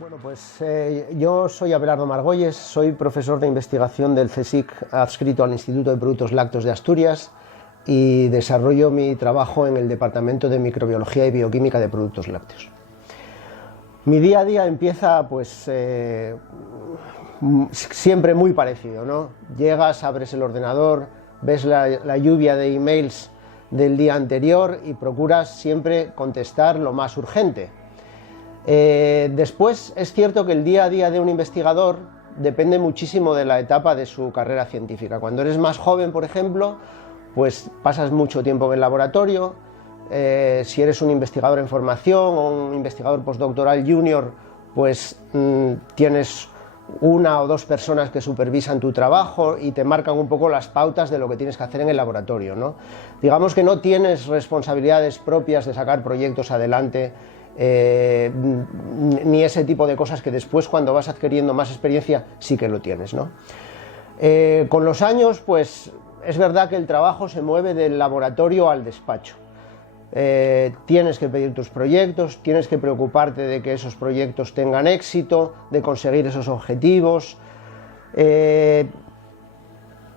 Bueno, pues yo soy Abelardo Margolles, soy profesor de investigación del CSIC adscrito al Instituto de Productos Lácteos de Asturias y desarrollo mi trabajo en el Departamento de Microbiología y Bioquímica de Productos Lácteos. Mi día a día empieza pues siempre muy parecido, ¿no? Llegas, abres el ordenador, ves la lluvia de emails del día anterior y procuras siempre contestar lo más urgente. Después es cierto que el día a día de un investigador depende muchísimo de la etapa de su carrera científica. Cuando eres más joven, por ejemplo, pues pasas mucho tiempo en el laboratorio. Si eres un investigador en formación o un investigador postdoctoral junior, pues tienes una o dos personas que supervisan tu trabajo y te marcan un poco las pautas de lo que tienes que hacer en el laboratorio, ¿no? Digamos que no tienes responsabilidades propias de sacar proyectos adelante, ni ese tipo de cosas que después, cuando vas adquiriendo más experiencia, sí que lo tienes, ¿no? Con los años, pues es verdad que el trabajo se mueve del laboratorio al despacho. Tienes que pedir tus proyectos, tienes que preocuparte de que esos proyectos tengan éxito, de conseguir esos objetivos.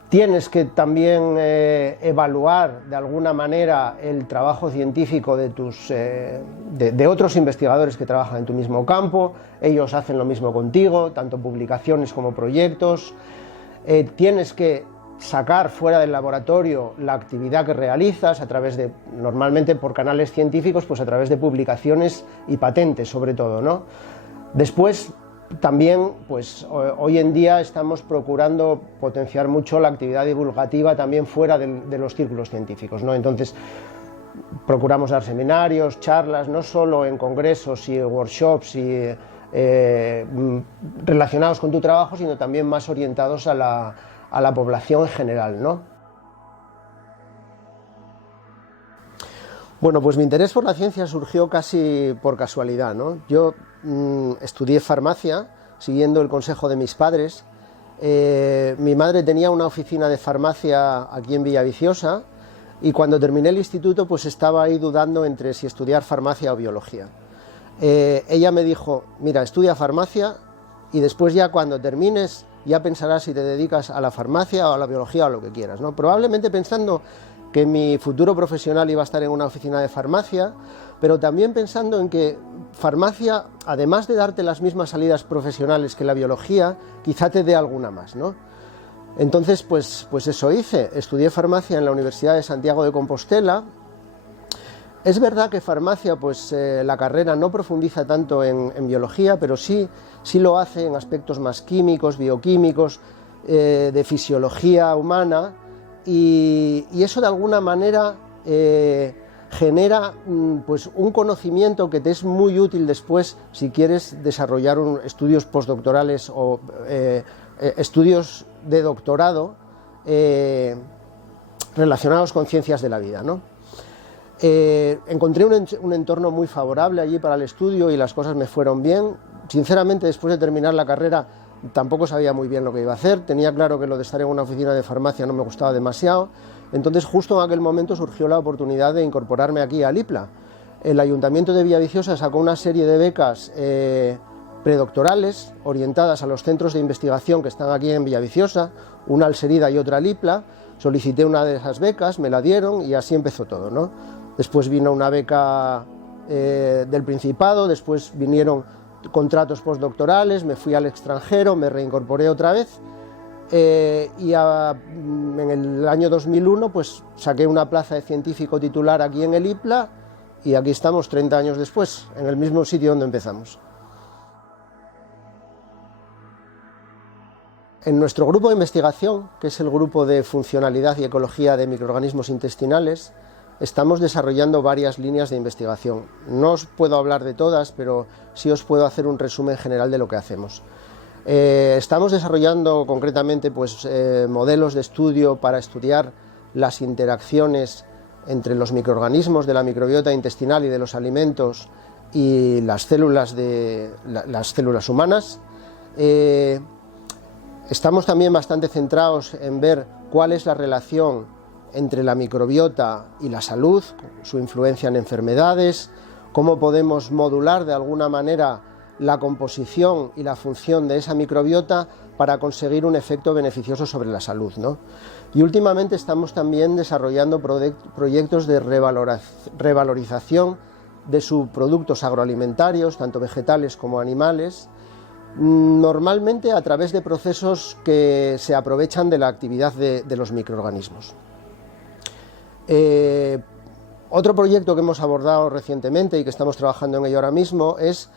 Tienes que también evaluar de alguna manera el trabajo científico de otros investigadores que trabajan en tu mismo campo. Ellos hacen lo mismo contigo, tanto publicaciones como proyectos. Tienes que sacar fuera del laboratorio la actividad que realizas a través de, normalmente por canales científicos, pues a través de publicaciones y patentes sobre todo, ¿no? Después también, pues hoy en día estamos procurando potenciar mucho la actividad divulgativa también fuera de los círculos científicos, ¿no? Entonces procuramos dar seminarios, charlas, no solo en congresos y workshops relacionados con tu trabajo, sino también más orientados a la población en general, ¿no? Bueno, pues mi interés por la ciencia surgió casi por casualidad, ¿no? Yo estudié farmacia siguiendo el consejo de mis padres. Mi madre tenía una oficina de farmacia aquí en Villaviciosa y cuando terminé el instituto pues estaba ahí dudando entre si estudiar farmacia o biología. Ella me dijo, mira, estudia farmacia y después ya cuando termines ya pensarás si te dedicas a la farmacia o a la biología o a lo que quieras, ¿no? Probablemente pensando que mi futuro profesional iba a estar en una oficina de farmacia, pero también pensando en que farmacia, además de darte las mismas salidas profesionales que la biología, quizá te dé alguna más, ¿no? Entonces, pues eso hice. Estudié farmacia en la Universidad de Santiago de Compostela. Es verdad que farmacia, pues la carrera no profundiza tanto en biología, pero sí lo hace en aspectos más químicos, bioquímicos, de fisiología humana, y eso de alguna manera genera pues un conocimiento que te es muy útil después si quieres desarrollar estudios postdoctorales o estudios de doctorado relacionados con ciencias de la vida, ¿no? Encontré un entorno muy favorable allí para el estudio y las cosas me fueron bien. Sinceramente, después de terminar la carrera tampoco sabía muy bien lo que iba a hacer. Tenía claro que lo de estar en una oficina de farmacia no me gustaba demasiado. Entonces justo en aquel momento surgió la oportunidad de incorporarme aquí al IPLA. El Ayuntamiento de Villaviciosa sacó una serie de becas predoctorales orientadas a los centros de investigación que están aquí en Villaviciosa, una al Serida y otra al IPLA. Solicité una de esas becas, me la dieron y así empezó todo, ¿no? Después vino una beca del Principado, después vinieron contratos postdoctorales, me fui al extranjero, me reincorporé otra vez en el año 2001 pues saqué una plaza de científico titular aquí en el IPLA y aquí estamos 30 años después, en el mismo sitio donde empezamos. En nuestro grupo de investigación, que es el grupo de funcionalidad y ecología de microorganismos intestinales, estamos desarrollando varias líneas de investigación. No os puedo hablar de todas, pero sí os puedo hacer un resumen general de lo que hacemos. Estamos desarrollando concretamente pues, modelos de estudio para estudiar las interacciones entre los microorganismos de la microbiota intestinal y de los alimentos y las células humanas. Estamos también bastante centrados en ver cuál es la relación entre la microbiota y la salud, su influencia en enfermedades, cómo podemos modular de alguna manera la composición y la función de esa microbiota para conseguir un efecto beneficioso sobre la salud, ¿no? Y últimamente estamos también desarrollando proyectos de revalorización de subproductos agroalimentarios, tanto vegetales como animales, normalmente a través de procesos que se aprovechan de la actividad de los microorganismos. Otro proyecto que hemos abordado recientemente y que estamos trabajando en ello ahora mismo es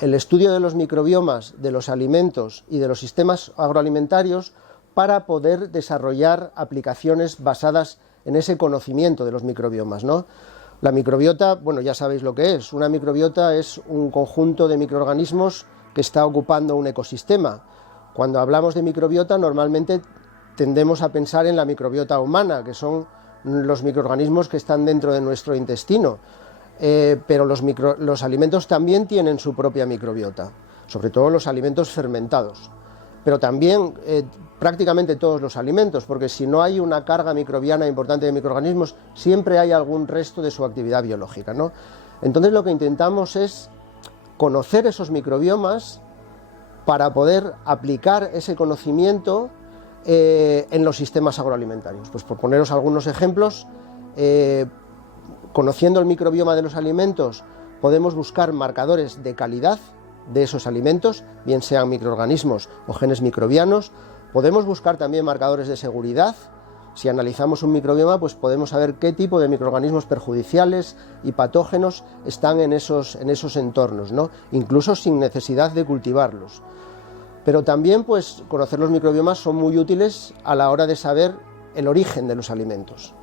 el estudio de los microbiomas de los alimentos y de los sistemas agroalimentarios para poder desarrollar aplicaciones basadas en ese conocimiento de los microbiomas, ¿no? La microbiota, bueno, ya sabéis lo que es. Una microbiota es un conjunto de microorganismos que está ocupando un ecosistema. Cuando hablamos de microbiota, normalmente tendemos a pensar en la microbiota humana, que son los microorganismos que están dentro de nuestro intestino. Pero los alimentos también tienen su propia microbiota, sobre todo los alimentos fermentados, pero también prácticamente todos los alimentos, porque si no hay una carga microbiana importante de microorganismos, siempre hay algún resto de su actividad biológica, ¿no? Entonces lo que intentamos es conocer esos microbiomas para poder aplicar ese conocimiento en los sistemas agroalimentarios. Pues por poneros algunos ejemplos, conociendo el microbioma de los alimentos, podemos buscar marcadores de calidad de esos alimentos, bien sean microorganismos o genes microbianos. Podemos buscar también marcadores de seguridad. Si analizamos un microbioma, pues podemos saber qué tipo de microorganismos perjudiciales y patógenos están en esos entornos, ¿no? Incluso sin necesidad de cultivarlos. Pero también, pues, conocer los microbiomas son muy útiles a la hora de saber el origen de los alimentos.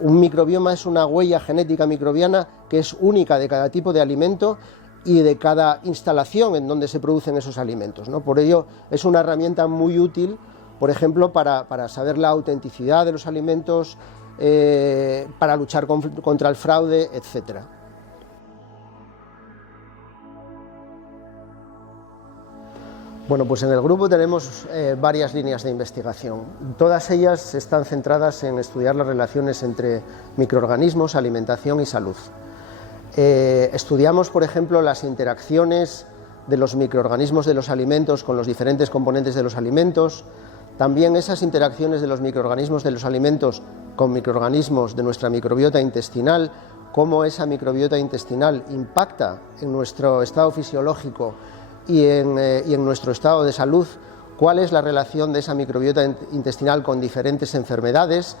Un microbioma es una huella genética microbiana que es única de cada tipo de alimento y de cada instalación en donde se producen esos alimentos, ¿no? Por ello es una herramienta muy útil, por ejemplo, para saber la autenticidad de los alimentos, para luchar contra el fraude, etc. Bueno, pues en el grupo tenemos varias líneas de investigación. Todas ellas están centradas en estudiar las relaciones entre microorganismos, alimentación y salud. Estudiamos, por ejemplo, las interacciones de los microorganismos de los alimentos con los diferentes componentes de los alimentos, también esas interacciones de los microorganismos de los alimentos con microorganismos de nuestra microbiota intestinal, cómo esa microbiota intestinal impacta en nuestro estado fisiológico y en nuestro estado de salud, cuál es la relación de esa microbiota intestinal con diferentes enfermedades,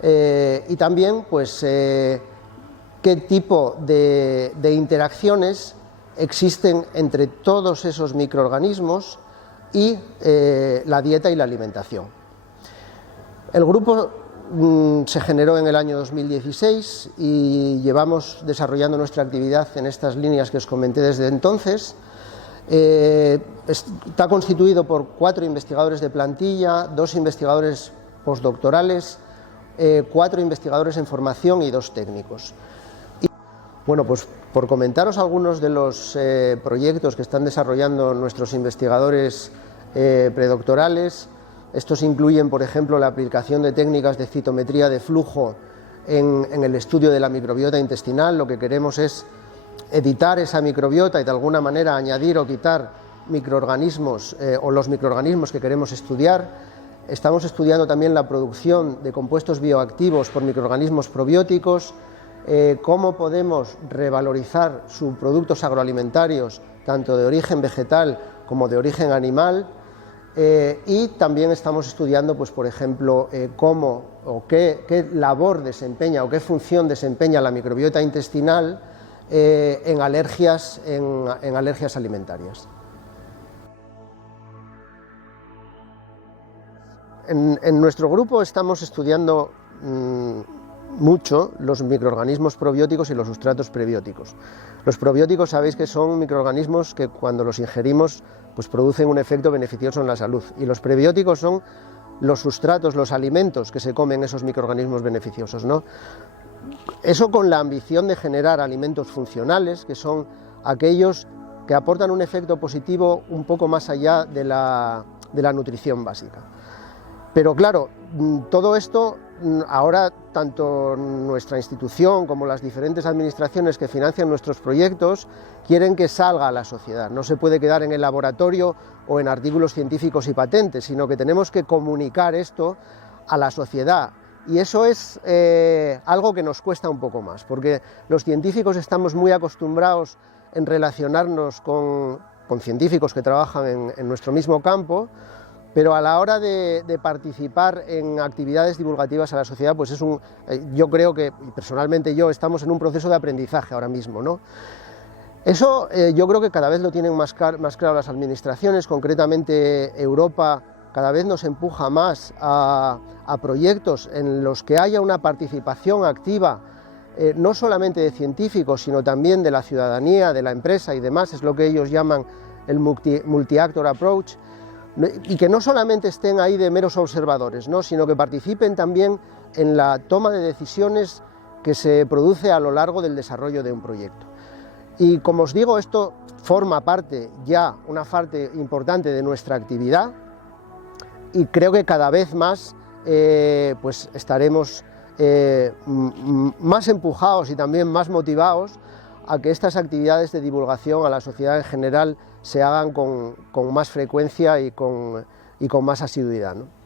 y también, pues, qué tipo de interacciones existen entre todos esos microorganismos y la dieta y la alimentación. El grupo se generó en el año 2016 y llevamos desarrollando nuestra actividad en estas líneas que os comenté desde entonces. Está constituido por 4 investigadores de plantilla, 2 investigadores postdoctorales, 4 investigadores en formación y 2 técnicos. Bueno, pues por comentaros algunos de los proyectos que están desarrollando nuestros investigadores predoctorales, estos incluyen, por ejemplo, la aplicación de técnicas de citometría de flujo en el estudio de la microbiota intestinal. Lo que queremos es editar esa microbiota y de alguna manera añadir o quitar microorganismos o los microorganismos que queremos estudiar. Estamos estudiando también la producción de compuestos bioactivos por microorganismos probióticos, cómo podemos revalorizar subproductos agroalimentarios, tanto de origen vegetal como de origen animal, y también estamos estudiando, pues, por ejemplo, cómo o qué labor desempeña o qué función desempeña la microbiota intestinal en alergias alimentarias. En nuestro grupo estamos estudiando mucho los microorganismos probióticos y los sustratos prebióticos. Los probióticos sabéis que son microorganismos que cuando los ingerimos pues producen un efecto beneficioso en la salud, y los prebióticos son los sustratos, los alimentos que se comen esos microorganismos beneficiosos, ¿no? Eso con la ambición de generar alimentos funcionales, que son aquellos que aportan un efecto positivo un poco más allá de la nutrición básica. Pero claro, todo esto ahora tanto nuestra institución como las diferentes administraciones que financian nuestros proyectos quieren que salga a la sociedad. No se puede quedar en el laboratorio o en artículos científicos y patentes, sino que tenemos que comunicar esto a la sociedad. Y eso es algo que nos cuesta un poco más, porque los científicos estamos muy acostumbrados en relacionarnos con científicos que trabajan en nuestro mismo campo, pero a la hora de participar en actividades divulgativas a la sociedad, pues yo creo que, y personalmente yo, estamos en un proceso de aprendizaje ahora mismo, ¿no? Eso yo creo que cada vez lo tienen más claro las administraciones, concretamente Europa cada vez nos empuja más a proyectos en los que haya una participación activa, no solamente de científicos, sino también de la ciudadanía, de la empresa y demás, es lo que ellos llaman el multi-actor approach, y que no solamente estén ahí de meros observadores, ¿no?, sino que participen también en la toma de decisiones que se produce a lo largo del desarrollo de un proyecto. Y como os digo, esto forma parte ya, una parte importante de nuestra actividad, y creo que cada vez más pues estaremos más empujados y también más motivados a que estas actividades de divulgación a la sociedad en general se hagan con más frecuencia y con más asiduidad, ¿no?